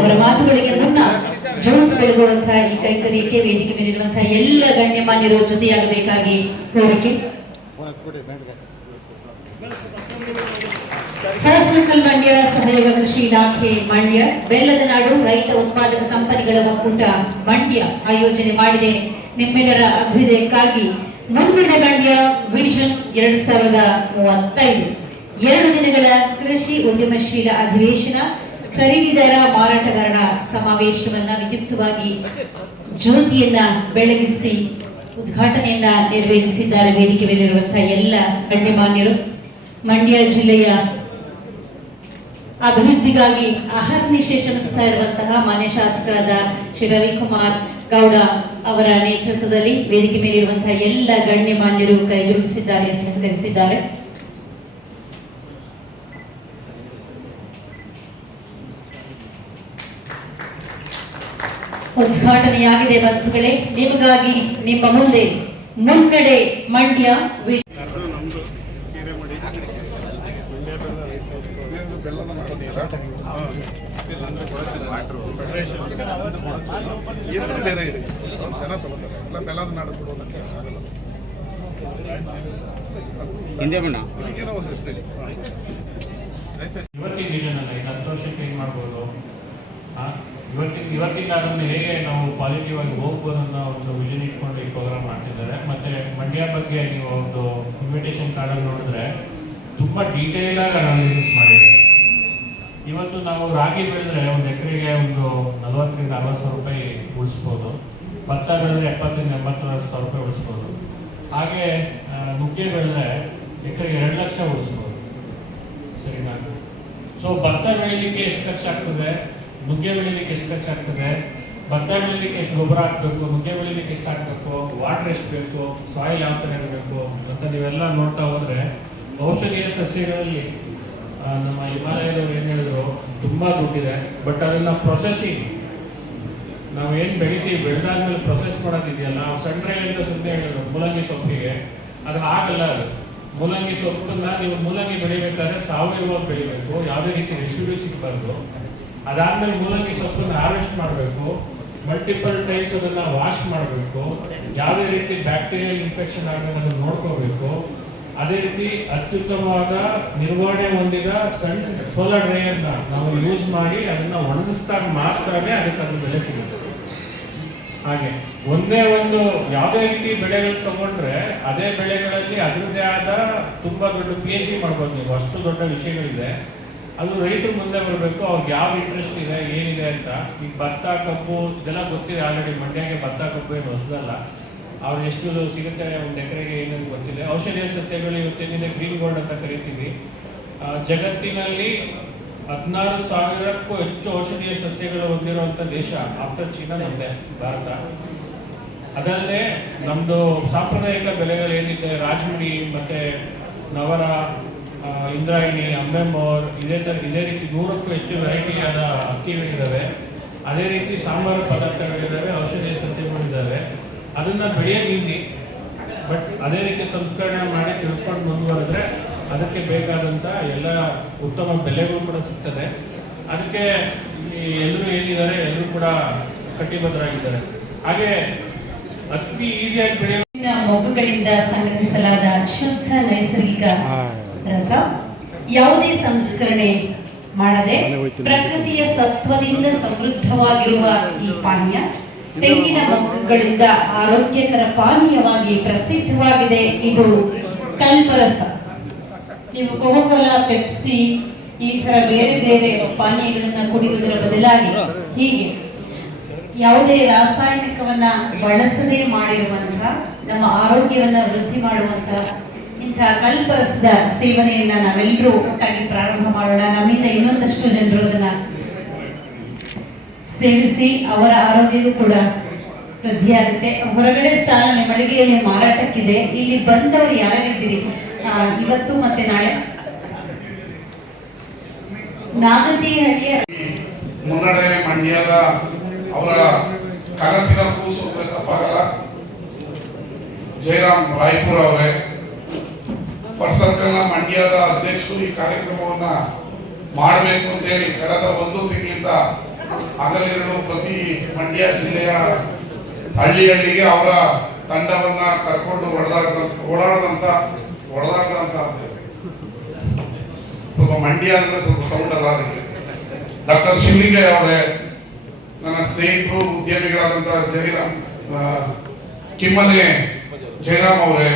ಅವರ ಮಾತುಗಳಿಗೆ ಮುನ್ನ ಜ್ಯೋತಿ ಬೆಳಗುವಂತಹ ಈ ಕೈಕರ್ಯಕ್ಕೆ ವೇದಿಕೆ ಮೇಲಿರುವಂತಹ ಎಲ್ಲ ಗಣ್ಯಮಾನ್ಯರು ಜೊತೆಯಾಗಬೇಕಾಗಿ ಕೋರಿಕೆ. ಫಾರ್ಮಸಿಕಲ್ ಮಂಡ್ಯ ಸಹಯೋಗ ಕೃಷಿ ಇಲಾಖೆ ಮಂಡ್ಯ, ಬೆಲ್ಲದ ನಾಡು ರೈತ ಉತ್ಪಾದಕ ಕಂಪನಿಗಳ ಒಕ್ಕೂಟ ಮಂಡ್ಯ ಆಯೋಜನೆ ಮಾಡಿದೆ. ನಿಮ್ಮೆಲ್ಲರ ಅಭ್ಯುದಯಕ್ಕಾಗಿ ಮುಂದಿನ ಮಂಡ್ಯ ವಿಷನ್ 2035 2 ದಿನಗಳ ಕೃಷಿ ಉದ್ಯಮಶೀಲ ಅಧಿವೇಶನ, ಖರೀದಿದಾರ ಮಾರಾಟಗಾರರ ಸಮಾವೇಶವನ್ನ ವಿದ್ಯುಕ್ತವಾಗಿ ಜ್ಯೋತಿಯನ್ನ ಬೆಳಗಿಸಿ ಉದ್ಘಾಟನೆಯನ್ನ ನೆರವೇರಿಸಿದ್ದಾರೆ. ವೇದಿಕೆ ಮೇಲಿರುವಂತಹ ಎಲ್ಲ ಗಣ್ಯಮಾನ್ಯರು, ಮಂಡ್ಯ ಜಿಲ್ಲೆಯ ಅಭಿವೃದ್ಧಿಗಾಗಿ ಅಹರ್ನಿಶೆ ಶ್ರಮಿಸ್ತಾ ಇರುವಂತಹ ಮಾನ್ಯ ಶಾಸಕರಾದ ಶ್ರೀ ರವಿಕುಮಾರ್ ಗೌಡ ಅವರ ನೇತೃತ್ವದಲ್ಲಿ ವೇದಿಕೆ ಮೇಲಿರುವಂತಹ ಎಲ್ಲ ಗಣ್ಯಮಾನ್ಯರು ಕೈ ಜೋಡಿಸಿದ್ದಾರೆ, ಸಹಕರಿಸಿದ್ದಾರೆ. ಉದ್ಘಾಟನೆಯಾಗಿದೆ ಬಂಧುಗಳೇ. ನಿಮಗಾಗಿ ನಿಮ್ಮ ಮುಂದೆ ಮುನ್ನಡೆ ಮಂಡ್ಯ ಇವತ್ತಿನ ವಿಷನ್ ಅಲ್ಲ, 10 ವರ್ಷಕ್ಕೆ ಏನು ಮಾಡ್ಬೋದು, ಇವತ್ತಿಂದ ಅದನ್ನು ಹೇಗೆ ನಾವು ಪಾಸಿಟಿವ್ ಆಗಿ ಹೋಗ್ಬೋದು ಅನ್ನೋ ಒಂದು ವಿಷನ್ ಇಟ್ಕೊಂಡು ಈ ಪ್ರೋಗ್ರಾಮ್ ಮಾಡ್ತಿದ್ದಾರೆ. ಮತ್ತೆ ಮಂಡ್ಯ ಬಗ್ಗೆ ನೀವು ಒಂದು ಇನ್ವಿಟೇಷನ್ ಕಾರ್ಡಲ್ಲಿ ನೋಡಿದ್ರೆ ತುಂಬ ಡೀಟೇಲ್ ಆಗಿ ಅನಾಲಿಸಿಸ್ ಮಾಡಿದೆ. ಇವತ್ತು ನಾವು ರಾಗಿ ಬೆಳೆದ್ರೆ ಒಂದು ಎಕರೆಗೆ ಒಂದು 40 ರಿಂದ 60 ಸಾವಿರ ರೂಪಾಯಿ ಉಳಿಸ್ಬೋದು, ಭತ್ತ ಬೆಳೆದ್ರೆ 70 ರಿಂದ 80 ಸಾವಿರ ರೂಪಾಯಿ ಉಳಿಸ್ಬೋದು. ಹಾಗೆ ನುಗ್ಗೆ ಬೆಳೆದ್ರೆ ಎಕರೆಗೆ 2 ಲಕ್ಷ ಉಳಿಸ್ಬೋದು. ಸರಿನಾ? ಸೊ ಭತ್ತ ಬೆಳೀಲಿಕ್ಕೆ ಎಷ್ಟು ಖರ್ಚಾಗ್ತದೆ, ನುಗ್ಗೆ ಬೆಳೀಲಿಕ್ಕೆ ಎಷ್ಟು ಖರ್ಚಾಗ್ತದೆ, ಭತ್ತ ಬೆಳೀಲಿಕ್ಕೆ ಎಷ್ಟು ಗೊಬ್ಬರ ಹಾಕಬೇಕು, ನುಗ್ಗೆ ಬೆಳೀಲಿಕ್ಕೆ ಎಷ್ಟು ಹಾಕಬೇಕು, ವಾಟರ್ ಎಷ್ಟು ಬೇಕು, ಸಾಯಿಲ್ ಯಾವ ಥರ ಇರಬೇಕು ಅಂತ ನೀವೆಲ್ಲ ನೋಡ್ತಾ ಹೋದರೆ ಔಷಧೀಯ ಸಸ್ಯಗಳಲ್ಲಿ ನಮ್ಮ ಹಿಮಾಲಯದವ್ರು ಏನು ಹೇಳಿದ್ರು, ತುಂಬ ದುಡ್ಡಿದೆ. ಬಟ್ ಅದನ್ನು ಪ್ರೊಸೆಸಿಂಗ್, ನಾವು ಏನು ಬೆಳಿತೀವಿ ಬೆಳೆದಾದ್ಮೇಲೆ ಪ್ರೊಸೆಸ್ ಮಾಡೋದಿದೆಯಲ್ಲ, ನಾವು ಸಣ್ಣ ಸುಮ್ಮನೆ ಹೇಳಿದ್ರು ಮೂಲಂಗಿ ಸೊಪ್ಪಿಗೆ ಅದು ಆಗಲ್ಲ. ಅದು ಮೂಲಂಗಿ ಸೊಪ್ಪನ್ನ ನೀವು ಮೂಲಂಗಿ ಬೆಳಿಬೇಕಾದ್ರೆ ಸಾವಯವವಾಗಿ ಬೆಳಿಬೇಕು, ಯಾವುದೇ ರೀತಿ ರೆಸಿಡ್ಯೂ ಸಿಗಬಾರ್ದು. ಅದಾದ್ಮೇಲೆ ಮೂಲಂಗಿ ಸೊಪ್ಪನ್ನು ಹಾರ್ವೆಸ್ಟ್ ಮಾಡಬೇಕು, ಮಲ್ಟಿಪಲ್ ಟೈಮ್ಸ್ ಅದನ್ನು ವಾಶ್ ಮಾಡಬೇಕು, ಯಾವುದೇ ರೀತಿ ಬ್ಯಾಕ್ಟೀರಿಯಲ್ ಇನ್ಫೆಕ್ಷನ್ ಆಗದಂಗೆ ಅದನ್ನು ನೋಡ್ಕೋಬೇಕು. ಅದೇ ರೀತಿ ಅತ್ಯುತ್ತಮವಾದ ನಿರ್ವಹಣೆ ಹೊಂದಿದ ಸಣ್ಣ ಸೋಲಾರ್ ಡ್ರೈಯರ್ನ ನಾವು ಯೂಸ್ ಮಾಡಿ ಅದನ್ನು ಒಣಗಿಸಿದಾಗ ಮಾತ್ರನೇ ಅದಕ್ಕೆ ಅದು ಬೆಲೆ ಸಿಗುತ್ತೆ. ಹಾಗೆ ಒಂದೇ ಒಂದು ಯಾವುದೇ ರೀತಿ ಬೆಳೆಗಳು ತಗೊಂಡ್ರೆ ಅದೇ ಬೆಳೆಗಳಲ್ಲಿ ಅದರದ್ದೇ ಆದ ತುಂಬಾ ದೊಡ್ಡ PhD ಮಾಡ್ಬೋದು ನೀವು, ಅಷ್ಟು ದೊಡ್ಡ ವಿಷಯಗಳಿದೆ. ಅದು ರೈತರು ಮುಂದೆ ಬರಬೇಕು, ಅವ್ರಿಗೆ ಯಾವ ಇಂಟ್ರೆಸ್ಟ್ ಇದೆ ಏನಿದೆ ಅಂತ. ಈಗ ಭತ್ತ ಕಬ್ಬು ಇದೆಲ್ಲ ಗೊತ್ತಿದೆ ಆಲ್ರೆಡಿ, ಮಂಡ್ಯಗೆ ಭತ್ತ ಕಬ್ಬು ಏನು ಹೊಸದಲ್ಲ. ಅವ್ರು ಎಷ್ಟು ಸಿಗುತ್ತೆ ಒಂದು ಎಕರೆಗೆ ಏನಂತ ಗೊತ್ತಿದೆ. ಔಷಧೀಯ ಸಸ್ಯಗಳು ಇವತ್ತಿನ ಗ್ರೀನ್ ಗೋಲ್ಡ್ ಅಂತ ಕರಿತೀವಿ. ಜಗತ್ತಿನಲ್ಲಿ 16,000ಕ್ಕೂ ಹೆಚ್ಚು ಔಷಧೀಯ ಸಸ್ಯಗಳು ಹೊಂದಿರುವಂಥ ದೇಶ ಆಫ್ಟರ್ ಚೀನಾ ನಮ್ಮದೇ ಭಾರತ. ಅದಲ್ಲದೆ ನಮ್ಮದು ಸಾಂಪ್ರದಾಯಿಕ ಬೆಳೆಗಳು ಏನಿದೆ, ರಾಜಮುಡಿ ಮತ್ತೆ ನವರ, ಇಂದ್ರಾಯಣಿ, ಅಂಬೆಮ್ಮೋರ್, ಇದೇ ರೀತಿ 100ಕ್ಕೂ ಹೆಚ್ಚು ವೆರೈಟಿಯಾದ ಅಕ್ಕಿಗಳಿದ್ದಾವೆ. ಅದೇ ರೀತಿ ಸಾಂಬಾರು ಪದಾರ್ಥಗಳಿದ್ದಾವೆ, ಔಷಧೀಯ ಸಸ್ಯಗಳಿದ್ದಾವೆ. ಅದನ್ನು ಬೆಳೆಯೋದು ಈಸಿ, ಬಟ್ ಅದೇ ರೀತಿ ಸಂಸ್ಕರಣೆ ಮಾಡಿ ತಿಳ್ಕೊಂಡು ಮುಂದುವರೆದ್ರೆ ಅದಕ್ಕೆ ಬೇಕಾದಂಥ ಎಲ್ಲ ಉತ್ತಮ ಬೆಲೆಗಳು ಕೂಡ ಸಿಗ್ತದೆ. ಅದಕ್ಕೆ ಎಲ್ಲರೂ ಏನಿದ್ದಾರೆ, ಎಲ್ಲರೂ ಕೂಡ ಕಟಿಬದ್ಧರಾಗಿದ್ದಾರೆ. ಹಾಗೆ ಅತಿ ಈಸಿಯಾಗಿ ಬೆಳೆಯೋ ಮೊಗ್ಗುಗಳಿಂದ ಸಂಗ್ರಹಿಸಲಾದ ಶುದ್ಧ ನೈಸರ್ಗಿಕ ರಸ, ಯಾವುದೇ ಸಂಸ್ಕರಣೆ ಮಾಡದೆ ಪ್ರಕೃತಿಯ ಸತ್ವದಿಂದ ಸಮೃದ್ಧವಾಗಿರುವ ಈ ಪಾನೀಯ ತೆಂಗಿನ ಮೊಗ್ಗುಗಳಿಂದ ಆರೋಗ್ಯಕರ ಪಾನೀಯವಾಗಿ ಪ್ರಸಿದ್ಧವಾಗಿದೆ. ಇದು ಕಲ್ಪರಸ. ನೀವು ಕೋಕಾ-ಕೋಲಾ, ಪೆಪ್ಸಿ ಈ ತರ ಬೇರೆ ಬೇರೆ ಪಾನೀಯಗಳನ್ನ ಕುಡಿಯುವುದರ ಬದಲಾಗಿ ಹೀಗೆ ಯಾವುದೇ ರಾಸಾಯನಿಕವನ್ನ ಬಳಸದೆ ಮಾಡಿರುವಂತಹ, ನಮ್ಮ ಆರೋಗ್ಯವನ್ನ ವೃದ್ಧಿ ಮಾಡುವಂತಹ ಇಂತಹ ಕಲ್ಪರಸದ ಸೇವನೆಯನ್ನ ನಾವೆಲ್ಲರೂ ಒಟ್ಟಾಗಿ ಪ್ರಾರಂಭ ಮಾಡೋಣ. ನಮ್ಮಿಂದ ಇನ್ನೊಂದಷ್ಟು ಜನರು ಅದನ್ನ ಸೇವಿಸಿ ಅವರ ಆರೋಗ್ಯವೂ ಕೂಡ ವೃದ್ಧಿಯಾಗುತ್ತೆ. ಹೊರಗಡೆ ಸ್ಟಾಲ್ ಮಳಿಗೆಯಲ್ಲಿ ಮಾರಾಟಕ್ಕಿದೆ. ಇಲ್ಲಿ ಬಂದವರು ಯಾರಿದ್ದೀರಿ ಇವತ್ತು ಮತ್ತೆ ನಾಳೆ? ನಾಗತಿಹಳ್ಳಿಯ ಮುನ್ನಡೆ ಮಂಡ್ಯದ ಅವರ ಕನಸಿನ ಕೂಸು ತಪ್ಪಾಗಲ್ಲ, ಜಯರಾಮ್ ರಾಯ್ಪುರ್ ಅವರೇ, ಸರ್ಕಲ್ನ ಮಂಡ್ಯದ ಅಧ್ಯಕ್ಷರು ಈ ಕಾರ್ಯಕ್ರಮವನ್ನ ಮಾಡಬೇಕು ಅಂತ ಹೇಳಿ ಕಳೆದ 1 ತಿಂಗಳಿಂದ ಹಗಲಿರುಳು ಪ್ರತಿ ಮಂಡ್ಯ ಜಿಲ್ಲೆಯ ಹಳ್ಳಿಗೆ ಅವರ ತಂಡವನ್ನ ಕರ್ಕೊಂಡು ಓಡಾಡದಂತ ಸ್ವಲ್ಪ ಮಂಡ್ಯ ಅಂದ್ರೆ ಸ್ವಲ್ಪ ಸೌಂಡ್ ಅಲ್ಲ. ಅದಕ್ಕೆ ಡಾಕ್ಟರ್ ಶಿವಲಿಂಗಯ್ಯ ಅವರೇ, ನನ್ನ ಸ್ನೇಹಿತರು ಉದ್ಯಮಿಗಳಾದಂತ ಕಿಮ್ಮನೆ ಜಯರಾಮ್ ಅವರೇ,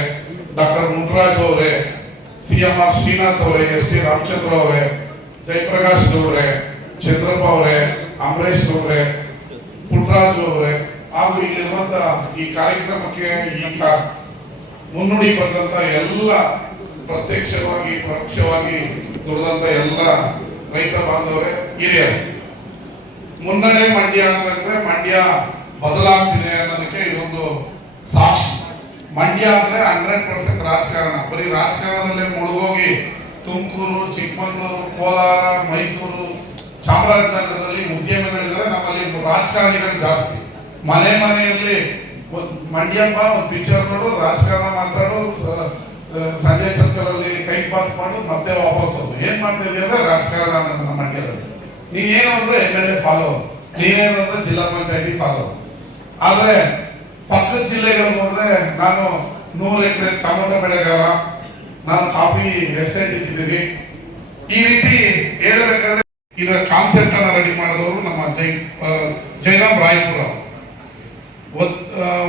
ಡಾಕ್ಟರ್ ಮುನ್ರಾಜ್ ಅವರೇ, CMR ಶ್ರೀನಾಥ್ ಅವರೇ, ST ರಾಮಚಂದ್ರ ಅವರೇ, ಜಯಪ್ರಕಾಶ್ ಅವರೇ, ಚಂದ್ರಪ್ಪ ಅವರೇ, ಅಮರೇಶ್ ಅವರೇ, ಪುಟ್ಟರಾಜು ಅವರೇ, ಹಾಗೂ ಇಲ್ಲಿರುವಂತ ಈ ಕಾರ್ಯಕ್ರಮಕ್ಕೆ ಮುನ್ನುಡಿ ಬಂದಂತ ಎಲ್ಲ ಪ್ರತ್ಯಕ್ಷವಾಗಿ ಪರೋಕ್ಷವಾಗಿ ದುಡಿದಂತ ಎಲ್ಲ ರೈತ ಬಾಂಧವರೇ, ಹಿರಿಯರು, ಮುನ್ನಡೆ ಮಂಡ್ಯ ಅಂತಂದ್ರೆ ಮಂಡ್ಯ ಬದಲಾಗ್ತಿದೆ ಅನ್ನೋದಕ್ಕೆ ಇದೊಂದು ಸಾಕ್ಷಿ. ಮಂಡ್ಯ ಅಂದ್ರೆ 100% ರಾಜಕಾರಣ. ಬರೀ ರಾಜಕಾರಣದಲ್ಲೇ ಮುಳುಗೋಗಿ ತುಮಕೂರು, ಚಿಕ್ಕಮಗಳೂರು, ಕೋಲಾರ, ಮೈಸೂರು, ಚಾಮರಾಜನಗರದಲ್ಲಿ ಉದ್ಯಮಿಗಳಿದ್ದಾರೆ. ನಮ್ಮಲ್ಲಿ ರಾಜಕಾರಣಿಗಳು ಜಾಸ್ತಿ. ಮನೆಯಲ್ಲಿ ಮಂಡ್ಯಪ್ಪ ಒಂದು ಪಿಕ್ಚರ್ ನೋಡು, ರಾಜಕಾರಣ ಮಾತಾಡು, ಸಂಜಯ್ ಸರ್ಕಲ್ ಅಲ್ಲಿ ಟೈಮ್ ಪಾಸ್ ಮಾಡು, ಮತ್ತೆ ವಾಪಸ್ ಹೋಗು. ಏನ್ ಮಾಡ್ತಾ ಇದೀಯ ಅಂದ್ರೆ ರಾಜಕಾರಣ ನಮ್ಮ ಮಂಡ್ಯದಲ್ಲಿ. ನೀವೇನು ಅಂದ್ರೆ MLA ಫಾಲೋ, ನೀವೇನು ಅಂದ್ರೆ ಜಿಲ್ಲಾ ಪಂಚಾಯತಿ ಫಾಲೋ. ಆದ್ರೆ ಪಕ್ಕದ ಜಿಲ್ಲೆಗಳಿಗೆ ಹೋದ್ರೆ ನಾನು 100 ಎಕರೆ ಟೊಮೆಟೊ ಬೆಳೆಗಾರ, ನಾನು ಕಾಫಿ ಎಸ್ಟೇಟ್ ಇಟ್ಟಿದ್ದೀನಿ, ಈ ರೀತಿ ಹೇಳಬೇಕಾದ್ರೆ ಇದರ ಕಾನ್ಸೆಪ್ಟ್ ಅನ್ನ ರೆಡಿ ಮಾಡಿದವರು ನಮ್ಮ ಜಯರಾಮ್ ರಾಯ್ಪುರ.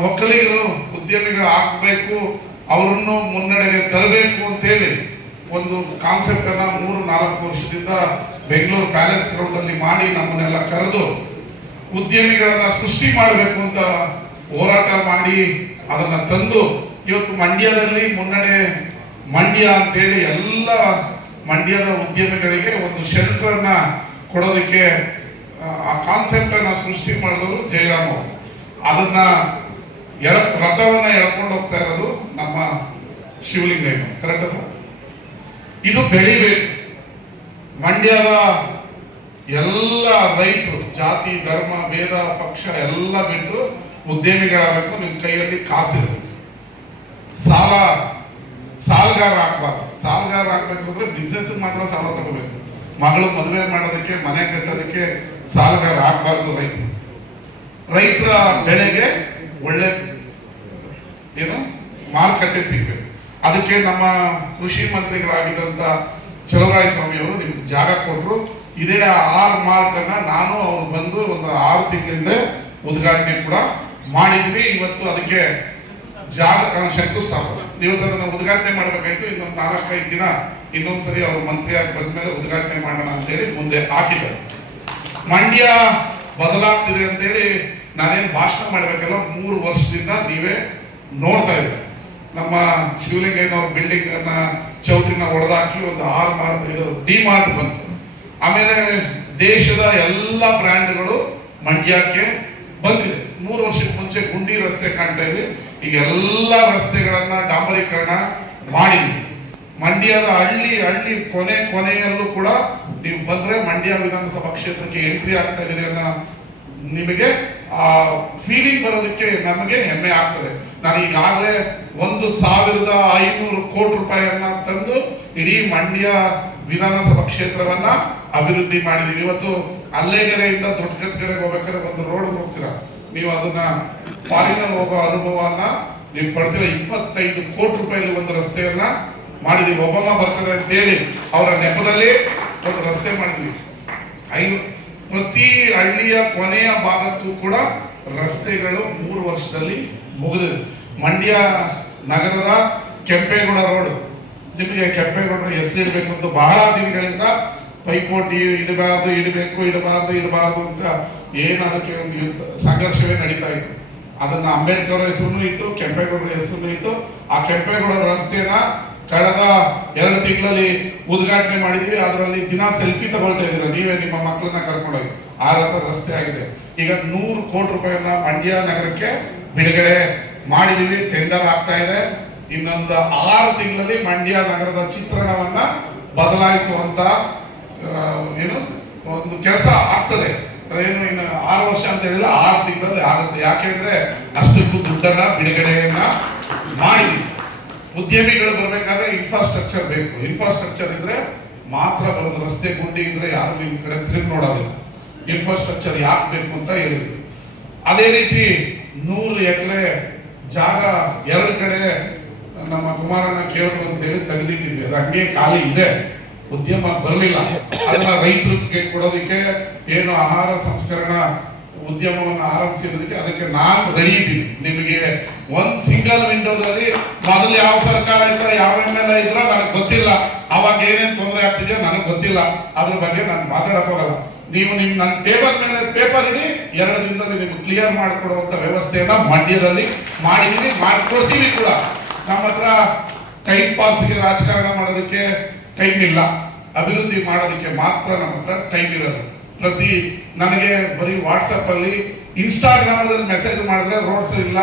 ಒಕ್ಕಲಿಗರು ಉದ್ಯಮಿಗಳು ಹಾಕಬೇಕು, ಅವರನ್ನು ಮುನ್ನಡೆಗೆ ತರಬೇಕು ಅಂತೇಳಿ ಒಂದು ಕಾನ್ಸೆಪ್ಟ್ ಅನ್ನ 3-4 ವರ್ಷದಿಂದ ಬೆಂಗಳೂರು ಪ್ಯಾಲೇಸ್ ಗ್ರೌಂಡ್ ಅಲ್ಲಿ ಮಾಡಿ ನಮ್ಮನ್ನೆಲ್ಲ ಕರೆದು ಉದ್ಯಮಿಗಳನ್ನ ಸೃಷ್ಟಿ ಮಾಡಬೇಕು ಅಂತ ಹೋರಾಟ ಮಾಡಿ ಅದನ್ನ ತಂದು ಇವತ್ತು ಮಂಡ್ಯದಲ್ಲಿ ಮುನ್ನಡೆ ಮಂಡ್ಯ ಅಂತೇಳಿ ಎಲ್ಲ ಮಂಡ್ಯದ ಉದ್ಯಮಿಗಳಿಗೆ ಒಂದು ಶೆಲ್ಟರ್ ಅನ್ನ ಕೊಡೋದಕ್ಕೆ ಆ ಕಾನ್ಸೆಪ್ಟ್ ಅನ್ನ ಸೃಷ್ಟಿ ಮಾಡಿದವರು ಜಯರಾಮ್ ಅವರು. ಅದನ್ನ ರಥವನ್ನ ಎಳ್ಕೊಂಡು ಹೋಗ್ತಾ ಇರೋದು ನಮ್ಮ ಶಿವಲಿಂಗಯ್ಯ. Correct sir? ಇದು ಬೆಳಿಬೇಕು. ಮಂಡ್ಯದ ಎಲ್ಲ ರೈತರು ಜಾತಿ ಧರ್ಮ ಭೇದ ಪಕ್ಷ ಎಲ್ಲ ಬಿಟ್ಟು ಉದ್ಯಮಿಗಳಾಗಬೇಕು. ನಿಮ್ ಕೈಯಲ್ಲಿ ಕಾಸಿರಬೇಕು. ಸಾಲಗಾರ ಆಗ್ಬಾರ್ದು. ಸಾಲಗಾರ ಆಗ್ಬೇಕು ಅಂದ್ರೆ ಬಿಸ್ನೆಸ್ ಮಾತ್ರ ಸಾಲ ತಗೋಬೇಕು. ಮಗಳು ಮದುವೆ ಮಾಡೋದಕ್ಕೆ, ಮನೆ ಕಟ್ಟೋದಕ್ಕೆ ಸಾಲಗಾರ ಆಗ್ಬಾರ್ದು. ರೈತರ ಬೆಳೆಗೆ ಒಳ್ಳೆ ಮಾರುಕಟ್ಟೆ ಸಿಗ್ಬೇಕು. ಅದಕ್ಕೆ ನಮ್ಮ ಕೃಷಿ ಮಂತ್ರಿಗಳಾಗಿದ್ದಂತ ಚಲುವರಾಯ ಸ್ವಾಮಿ ಅವರು ನಿಮ್ಗೆ ಜಾಗ ಕೊಟ್ಟರು. ಇದೇ R ಮಾರ್ಕ್ ಅನ್ನ ನಾನು ಅವ್ರು ಬಂದು ಒಂದು 6 ತಿಂಗಳಿಂದ ಉದ್ಘಾಟನೆ ಕೂಡ ಮಾಡಿದ್ವಿ. ಇವತ್ತು ಅದಕ್ಕೆ ಜಾಗ ಶಂಕುಸ್ಥಾಪನೆ. ಇವತ್ತು ಅದನ್ನ ಉದ್ಘಾಟನೆ ಮಾಡಬೇಕಾಯ್ತು. ಇನ್ನೊಂದು 4-5 ದಿನ ಇನ್ನೊಂದ್ಸರಿ ಅವರು ಮಂತ್ರಿಯಾಗಿ ಬಂದ್ಮೇಲೆ ಉದ್ಘಾಟನೆ ಮಾಡೋಣ ಅಂತೇಳಿ ಮುಂದೆ ಹಾಕಿದ್ದಾರೆ. ಮಂಡ್ಯ ಬದಲಾಗ್ತಿದೆ ಅಂತೇಳಿ ನಾನೇನು ಭಾಷಣ ಮಾಡಬೇಕಲ್ಲ, 3 ವರ್ಷದಿಂದ ನೀವೇ ನೋಡ್ತಾ ಇದ್ದೀರಿ. ನಮ್ಮ ಶಿವಲಿಂಗಯ್ಯನವ್ರ ಬಿಲ್ಡಿಂಗ್ ಅನ್ನ ಚೌಟ್ರಿನ ಹೊಡೆದಾಕಿ ಒಂದು R ಮಾರ್ಕ್ D ಮಾರ್ಕ್ ಬಂತು. ಆಮೇಲೆ ದೇಶದ ಎಲ್ಲ ಬ್ರ್ಯಾಂಡ್ಗಳು ಮಂಡ್ಯಕ್ಕೆ ಬಂದಿದೆ. 3 ವರ್ಷಕ್ಕೆ ಮುಂಚೆ ಗುಂಡಿ ರಸ್ತೆ ಕಾಣ್ತಾ ಇದೆ. ಈಗ ಎಲ್ಲ ರಸ್ತೆಗಳನ್ನ ಡಾಂಬರೀಕರಣ ಮಾಡಿದ್ವಿ. ಮಂಡ್ಯದ ಹಳ್ಳಿ ಕೊನೆಯಲ್ಲೂ ಕೂಡ ನೀವು ಬಂದ್ರೆ ಮಂಡ್ಯ ವಿಧಾನಸಭಾ ಕ್ಷೇತ್ರಕ್ಕೆ ಎಂಟ್ರಿ ಆಗ್ತಾ ಇದೀರಿ ಅನ್ನೋ ನಿಮಗೆ ಆ ಫೀಲಿಂಗ್ ಬರೋದಕ್ಕೆ ನಮಗೆ ಹೆಮ್ಮೆ ಆಗ್ತದೆ. ನಾನು ಈಗಾಗಲೇ 1,500 ಕೋಟಿ ರೂಪಾಯಿಯನ್ನ ತಂದು ಇಡೀ ಮಂಡ್ಯ ವಿಧಾನಸಭಾ ಕ್ಷೇತ್ರವನ್ನ ಅಭಿವೃದ್ಧಿ ಮಾಡಿದೀವಿ. ಇವತ್ತು ಅಲ್ಲೇಗೆರೆಯಿಂದ ದೊಡ್ಡಗದ್ಗೆರೆಗೆ ಹೋಗ್ಬೇಕಾದ್ರೆ ಒಂದು ರೋಡ್ ಹೋಗ್ತೀರಾ, ನೀವು ಅದನ್ನ ಫಾರಿನಲ್ಲಿ ಹೋಗೋ ಅನುಭವವನ್ನ ನೀವು ಪಡ್ತೀರ. 25 ಕೋಟಿ ರೂಪಾಯಿಲಿ ಒಂದು ರಸ್ತೆಯನ್ನ ಮಾಡಿದೀವಿ. ಒಬ್ಬಮ್ಮ ಬರ್ತಾರೆ ಅಂತ ಹೇಳಿ ಅವರ ನೆಪದಲ್ಲಿ ಒಂದು ರಸ್ತೆ ಮಾಡಿದ್ವಿ. ಪ್ರತಿ ಹಳ್ಳಿಯ ಕೊನೆಯ ಭಾಗಕ್ಕೂ ಕೂಡ ರಸ್ತೆಗಳು 3 ವರ್ಷದಲ್ಲಿ ಮುಗಿದಿದೆ. ಮಂಡ್ಯ ನಗರದ ಕೆಂಪೇಗೌಡ ರೋಡ್, ನಿಮಗೆ ಕೆಂಪೇಗೌಡರ ಹೆಸರಿಡಬೇಕು ಅಂತ ಬಹಳ ದಿನಗಳಿಂದ ಪೈಪೋಟಿ, ಇಡಬಾರ್ದು ಅಂತ ಏನು ಅದಕ್ಕೆ ಒಂದು ಸಂಘರ್ಷವೇ ನಡೀತಾ ಇತ್ತು. ಅದನ್ನ ಅಂಬೇಡ್ಕರ್ ಹೆಸರನ್ನು ಇಟ್ಟು ಕೆಂಪೇಗೌಡರ ಹೆಸರನ್ನು ಇಟ್ಟು ಆ ಕೆಂಪೇಗೌಡರ ರಸ್ತೆನ ಕಳೆದ 2 ತಿಂಗಳಲ್ಲಿ ಉದ್ಘಾಟನೆ ಮಾಡಿದೀವಿ. ಅದರಲ್ಲಿ ದಿನ ಸೆಲ್ಫಿ ತಗೊಳ್ತಾ ಇದ್ದೀರಾ ನೀವೇ ನಿಮ್ಮ ಮಕ್ಕಳನ್ನ ಕರ್ಕೊಂಡೋಗಿ. ಆ ರಸ್ತೆ ಆಗಿದೆ. ಈಗ 100 ಕೋಟಿ ರೂಪಾಯಿಯನ್ನ ಮಂಡ್ಯ ನಗರಕ್ಕೆ ಬಿಡುಗಡೆ ಮಾಡಿದೀವಿ. ಟೆಂಡರ್ ಆಗ್ತಾ ಇದೆ. ಇನ್ನೊಂದು 6 ತಿಂಗಳಲ್ಲಿ ಮಂಡ್ಯ ನಗರದ ಚಿತ್ರಣವನ್ನ ಬದಲಾಯಿಸುವಂತ ಒಂದು ಕೆಲಸ ಆಗ್ತದೆ. ಏನು ಇನ್ನು 6 ವರ್ಷ ಅಂತ ಹೇಳಿದ್ರೆ 6 ತಿಂಗಳಲ್ಲಿ ಆಗುತ್ತೆ. ಯಾಕೆಂದ್ರೆ ಅಷ್ಟಕ್ಕೂ ದುಡ್ಡನ್ನ ಬಿಡುಗಡೆಯನ್ನ ಮಾಡಿದೀವಿ. ಉದ್ಯಮಿಗಳು ಬರ್ಬೇಕಾದ್ರೆ ಇನ್ಫ್ರಾಸ್ಟ್ರಕ್ಚರ್ ಬೇಕು. ಇನ್ಫ್ರಾಸ್ಟ್ರಕ್ಚರ್ ಇದ್ರೆ ಮಾತ್ರ ಬರೋದು. ರಸ್ತೆ ಗುಂಡಿ ಇದ್ರೆ ಯಾರು ನಿಮ್ ಕಡೆ ತಿರುಗಿ ನೋಡೋದಿಲ್ಲ. ಇನ್ಫ್ರಾಸ್ಟ್ರಕ್ಚರ್ ಯಾಕೆ ಬೇಕು ಅಂತ ಹೇಳಿದ್ವಿ. ಅದೇ ರೀತಿ 100 ಎಕರೆ ಜಾಗ 2 ಕಡೆ ನಮ್ಮ ಕುಮಾರಣ್ಣ ಕೇಳಿದ್ರು ಅಂತ ಹೇಳಿ ತೆಗೆದಿದ್ದೀವಿ. ಅದು ಹಂಗೆ ಖಾಲಿ ಇದೆ, ಉದ್ಯಮ ಬರಲಿಲ್ಲ. ಅದನ್ನ ರೈತರಿಗೆ ಕೊಡೋದಕ್ಕೆ ಏನು ಆಹಾರ ಸಂಸ್ಕರಣಾ ಉದ್ಯಮವನ್ನು ಆರಂಭಿಸಿರೋದಕ್ಕೆ ಅದಕ್ಕೆ ನಾನು ರೆಡಿ ಇದ್ದೀನಿ. ನಿಮಗೆ ಒಂದು ಸಿಂಗಲ್ ವಿಂಡೋದಲ್ಲಿ ಮೊದಲು ಯಾವ ಸರ್ಕಾರ ಇದ್ರ ಯಾವ MLA ಇದ್ರ ನನಗೆ ಗೊತ್ತಿಲ್ಲ. ಅವಾಗ ಏನೇನು ತೊಂದರೆ ಆಗ್ತಿದೆಯೋ ನನಗೆ ಗೊತ್ತಿಲ್ಲ. ಅದ್ರ ಬಗ್ಗೆ ನಾನು ಮಾತಾಡಕ್ ಹೋಗಲ್ಲ. ನೀವು ನನ್ನ ಟೇಬಲ್ ಮೇಲೆ ಪೇಪರ್ ಇಡಿ, 2 ದಿನದಲ್ಲಿ ನಿಮ್ಗೆ ಕ್ಲಿಯರ್ ಮಾಡಿಕೊಡುವಂತ ವ್ಯವಸ್ಥೆಯನ್ನ ಮಂಡ್ಯದಲ್ಲಿ ಮಾಡಿದೀವಿ, ಮಾಡಿಕೊಡ್ತೀವಿ ಕೂಡ. ನಮ್ಮ ಹತ್ರ ಟೈಮ್ ಪಾಸ್ಗೆ ರಾಜಕಾರಣ ಮಾಡೋದಕ್ಕೆ ಟೈಮ್ ಇಲ್ಲ, ಅಭಿವೃದ್ಧಿ ಮಾಡೋದಕ್ಕೆ ಮಾತ್ರ ನಮ್ಮ ಹತ್ರ ಟೈಮ್ ಇರೋದು. ನನಗೆ ಬರೀ ವಾಟ್ಸಪ್ ಅಲ್ಲಿ ಇನ್ಸ್ಟಾಗ್ರಾಮದಲ್ಲಿ ಮೆಸೇಜ್ ಮಾಡಿದ್ರೆ ರೋಡ್ಸ್ ಇಲ್ಲ,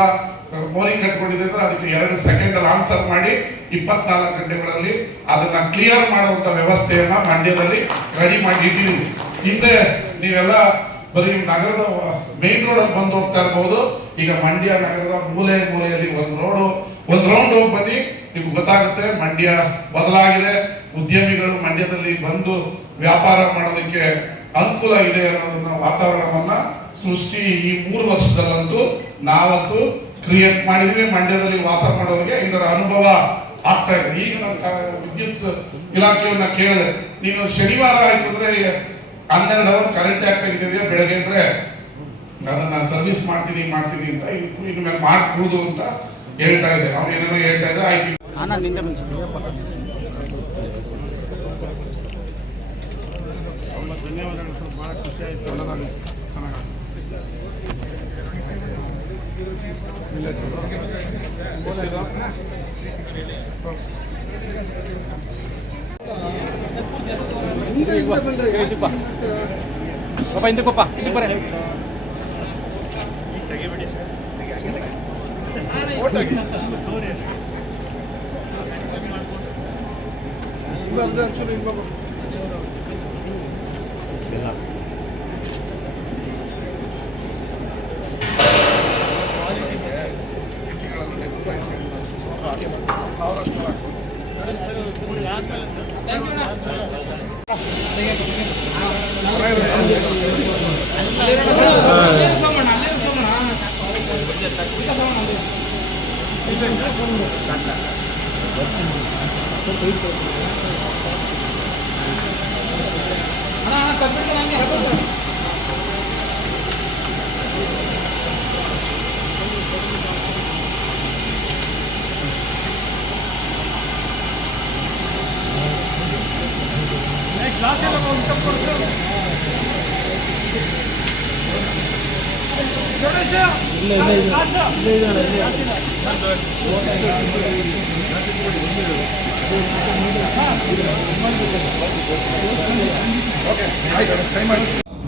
ಮೋರಿ ಕಟ್ಕೊಂಡಿದೆ ಅಂದ್ರೆ ಅದಕ್ಕೆ 2 ಸೆಕೆಂಡ್ ಅಲ್ಲಿ ಆನ್ಸರ್ ಮಾಡಿ 24 ಗಂಟೆಗಳಲ್ಲಿ ಅದನ್ನ ಕ್ಲಿಯರ್ ಮಾಡುವಂತ ವ್ಯವಸ್ಥೆಯನ್ನ ಮಂಡ್ಯದಲ್ಲಿ ರೆಡಿ ಮಾಡಿ ಇಟ್ಟಿದ್ದೀವಿ. ಹಿಂದೆ ನೀವೆಲ್ಲ ಬರೀ ನಗರದ ಮೇನ್ ರೋಡ್ ಅಲ್ಲಿ ಬಂದು ಹೋಗ್ತಾ ಇರಬಹುದು. ಈಗ ಮಂಡ್ಯ ನಗರದ ಮೂಲೆಯಲ್ಲಿ ಒಂದು ರೌಂಡ್ ಹೋಗಿ ಬನ್ನಿ, ನಿಮ್ಗೆ ಗೊತ್ತಾಗುತ್ತೆ ಮಂಡ್ಯ ಬದಲಾಗಿದೆ. ಉದ್ಯಮಿಗಳು ಮಂಡ್ಯದಲ್ಲಿ ಬಂದು ವ್ಯಾಪಾರ ಮಾಡೋದಕ್ಕೆ ಅನುಕೂಲ ಇದೆ ಅನ್ನೋದನ್ನ ವಾತಾವರಣವನ್ನ ಸೃಷ್ಟಿ ಈ 3 ವರ್ಷದಲ್ಲಂತೂ ನಾವಂತೂ ಕ್ರಿಯೇಟ್ ಮಾಡಿದ್ವಿ. ಮಂಡ್ಯದಲ್ಲಿ ವಾಸ ಮಾಡೋರಿಗೆ ಇದರ ಅನುಭವ ಆಗ್ತಾ ಇದೆ. ಈಗ ನಾನು ವಿದ್ಯುತ್ ಇಲಾಖೆಯನ್ನ ಕೇಳಿದೆ, ನೀನು ಶನಿವಾರ ಆಯ್ತು ಅಂದ್ರೆ 12 ಅವರ್ ಕರೆಂಟ್ ಆಗ್ತಾಗಿದೆಯಾ ಬೆಳಗ್ಗೆ ಅಂದ್ರೆ ನಾನು ಸರ್ವಿಸ್ ಮಾಡ್ತೀನಿ ಅಂತ ಇನ್ನು ಮೇಲೆ ಮಾಡ್ಕೊಡುದು ಅಂತ ಹೇಳ್ತಾ ಇದೆ. ಅವ್ನು ಏನೇನೋ ಹೇಳ್ತಾ ಇದ್ದ. ಆಯ್ತು ಧನ್ಯವಾದಗಳು ಸರ್, ಬಹಳ ಖುಷಿ ಆಯ್ತು.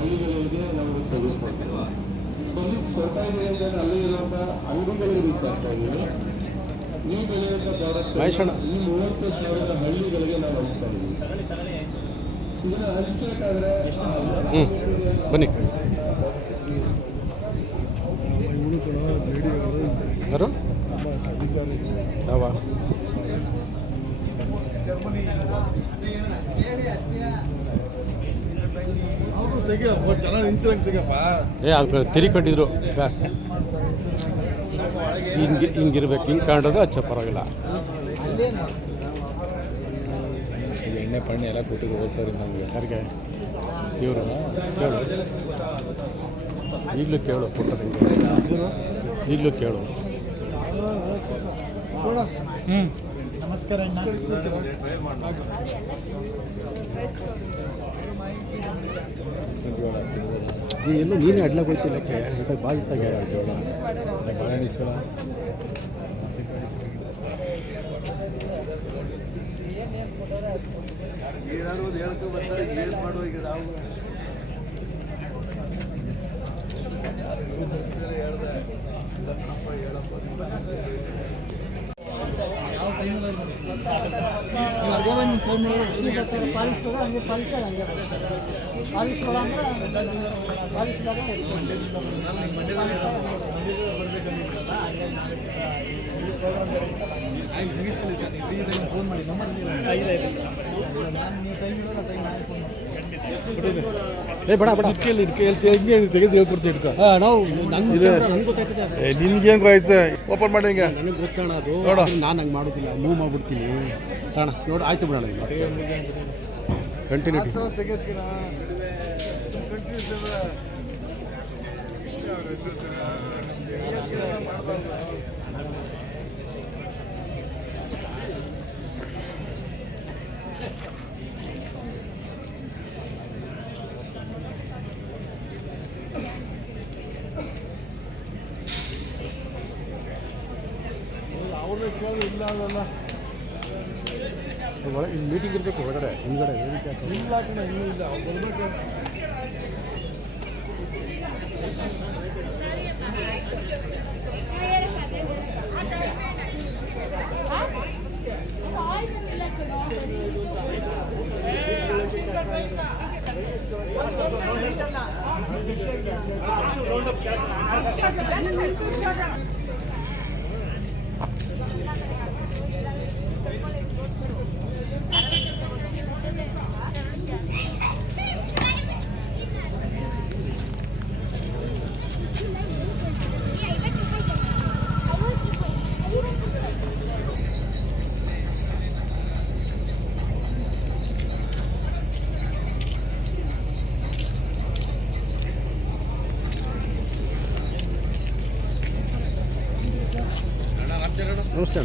ಹಳ್ಳಿಗಳಿಗೆ ನಾವು ಸರ್ವಿಸ್ ಕೊಡ್ತೀವಿ. ಸರ್ವಿಸ್ ಕೊಡ್ತಾ ಇದ್ದೀವಿ ಅಂದರೆ ಅಲ್ಲಿರುವಂಥ ಅಂಗಡಿಗಳಿಗೆ ರೀಚ್ ಆಗ್ತಾ ಇದ್ದೀವಿ. ಮಹೇಶಣ್ಣ ಈ 30,000 ಹಳ್ಳಿಗಳಿಗೆ ನಾವು ಹಂಚ್ತಾ ಇದ್ದೀವಿ. ಇದನ್ನ ಹಂಚ್ಬೇಕಾದ್ರೆ ಬನ್ನಿ ಯಾರು ಯಾವ ಚೆನ್ನಾಗಿ ನಿಂತಿರಂಗ್ ತೆಗಪ್ಪ. ಅದು ತಿರಿಕೊಂಡಿದ್ರು ಹಿಂಗಿರ್ಬೇಕು ಹಿಂಗೆ ಕಾಣೋದು ಅಚ್ಚ ಪರವಾಗಿಲ್ಲ ಎಣ್ಣೆ ಪಣ್ಣೆ ಎಲ್ಲ ಕೊಟ್ಟಿದ್ರು ಹೋದ ಸರಿ ನಮಗೆ. ಯಾರಿಗೆ ಇವರು ಕೇಳು ಈಗಲೂ ಕೇಳು ಕೊಟ್ಟದಂಗೆ ಈಗಲೂ ಕೇಳು. ನಮಸ್ಕಾರ. ಎಲ್ಲೂ ನೀನೇ ಅಡ್ಲಾಗ ಹೋಯ್ತಿಲ್ಲಕ್ಕೆ ಅಂತ ಬಾಗಿತ್ತಾಗ ಬಾಳೆಹಣ್ಣು ಇಸ್ಕೊಳ. ಏನಾದ್ರು ಒಂದು ಹೇಳ್ಕೊ ಬರ್ತಾರೆ, ಏನು ಮಾಡುವ ಈಗ ನಾವು ಹೇಳ್ದೆ ಹೇಳಪ್ಪ ಯಾವ ಟೈಮಲ್ಲಿ ಫೋನ್ ಮಾಡಿದ್ರೆ ಪಾಲಿಸ್ ಕೊಡ ಹಂಗೆ ಪಾಲಿಸ್ ಹಂಗೆ ಪಾಲಿಸ್ ಕೊಡ ಅಂದ್ರೆ ಪಾಲಿಸ್ದಾಗ ಫೋನ್ ಮಾಡಿ ನಂಬರ್ ಬಡ ಬಡ ತೆಗೆದು ಹೇಳ್ಕೊಡ್ತೀನಿ ಇಟ್ಕೊ. ನಾವು ನಂಗೆ ಗೊತ್ತಾಗ್ತದೆ ನಿನ್ಗೇನು ಆಯ್ತು ಓಪನ್ ಮಾಡಿ ಹಿಂಗೆ ನನಗೆ ಗೊತ್ತಣ ಅದು ನೋಡು. ನಾನು ಹಂಗೆ ಮಾಡೋದಿಲ್ಲ ಮೂವ್ ಮಾಡ್ಬಿಡ್ತೀನಿ ಕಾಣ ನೋಡಿ ಆಯ್ತು ಬಿಡೋಣ ಈಗ ಕಂಟಿನ್ಯೂಟಿ ತೆಗೆದ್ಕಿನ ಅವ್ರನ್ನ ಕೇಳಿ ಇಲ್ಲ ಅವಲ್ಲ ಒಳಗೆ ಮೀಟಿಂಗ್ ಇರಬೇಕು ಹೊರಗಡೆ ಹಿಂದ್ಗಡೆ ಇಲ್ಲ ಕಣ ಇನ್ನೂ ಇಲ್ಲ ಅವ್ರು ಬರ್ಬೇಕು. ನಮಸ್ತೆ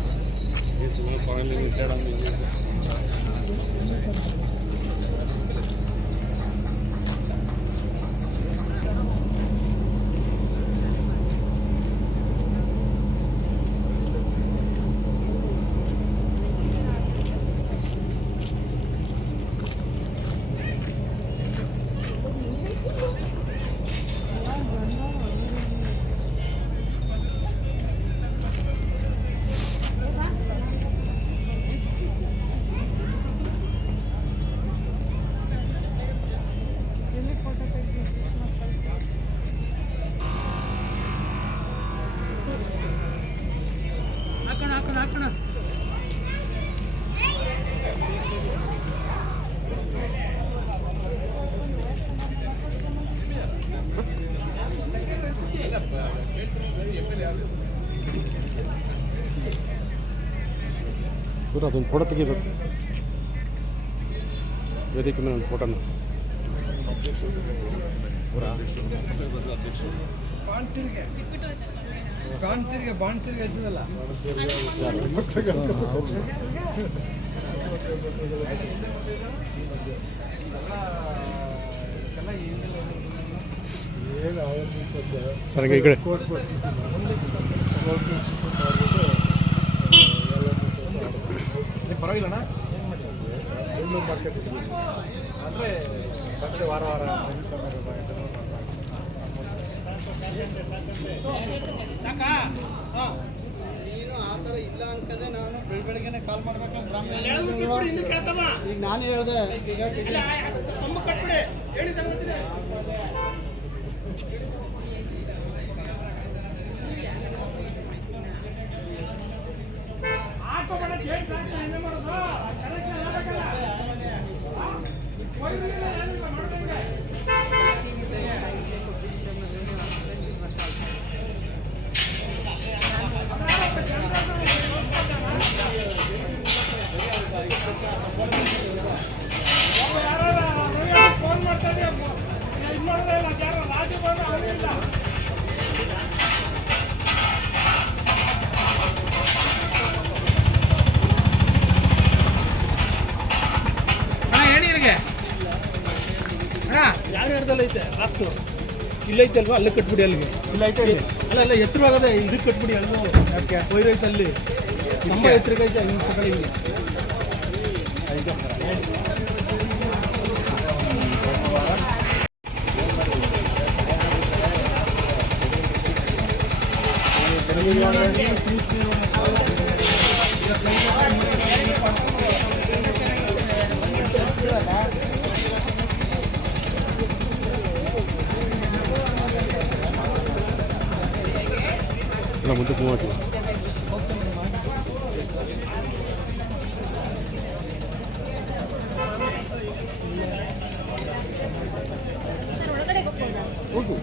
ಗುರು ಅದೊಂದು ಫೋಟೋ ತೆಗಿಬೇಕು ವೇದಿಕೆ ಮೇಲೆ ಒಂದು ಫೋಟೋನ ಬಾಣ್ತಿರ್ಗೆ ಎದ್ದಲ್ಲ ಸರ್ ಈ ಕಡೆ ಪರವಾಗಿಲ್ಲಣ್ಣ ಮಾರ್ಕೆಟ್ ಅಂದರೆ ಸಂಡೆ ವಾರ ವಾರ ನೀನು ಥರ ಇಲ್ಲ ಅನ್ಕದೆ ನಾನು ಬೆಳಗ್ಗೆನೆ ಕಾಲ್ ಮಾಡ್ಬೇಕಂದ್ರೆ ಗ್ರಾಮ ಈಗ ನಾನು ಹೇಳಿದೆ ಯಾರು ಹೇಳ್ದಲ್ಲ ಐತೆ ಬಾಕ್ಸು ಇಲ್ಲೈತೆ ಅಲ್ವಾ ಅಲ್ಲೇ ಕಟ್ಬಿಡಿ ಅಲ್ಲಿಗೆ ಇಲ್ಲ ಐತೆ ಅಲ್ಲ ಅಲ್ಲ ಎತ್ತರವಾಗದೆ ಇದಕ್ಕೆ ಕಟ್ಬಿಡಿ ಅಲ್ವೋ ಯಾಕೆ ಕೊಯ್ರೈತೆ ಅಲ್ಲಿ ನಮ್ಮ ಎತ್ತರಗೈತೆ ನಿಮ್ಮ ಕಡೆ ಇಲ್ಲಿ ಮುಂದೆ ಮೂವತ್ತು ಹೋಗು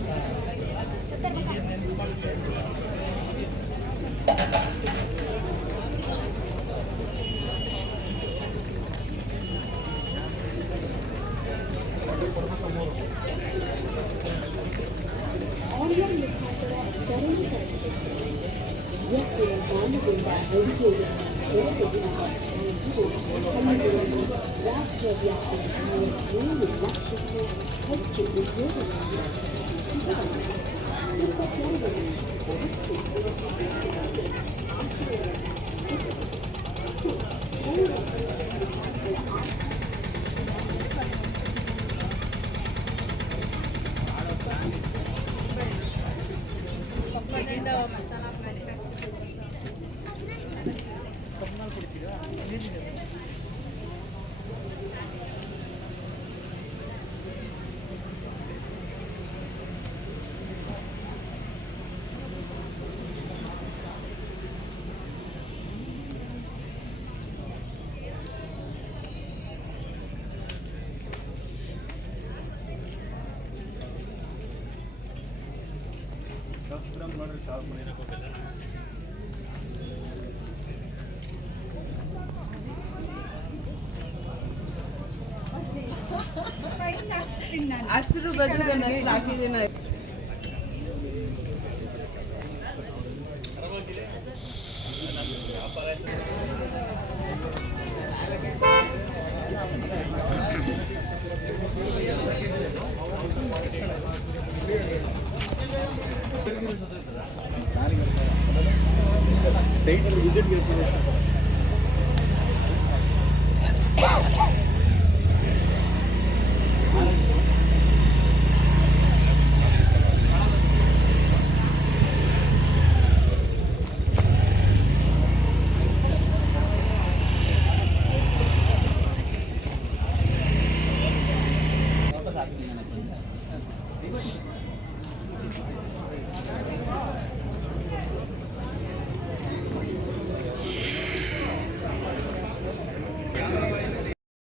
ಹಸಿರು ಬದಲು ಹಾಕಿದ್ದೀನಿ. Site visit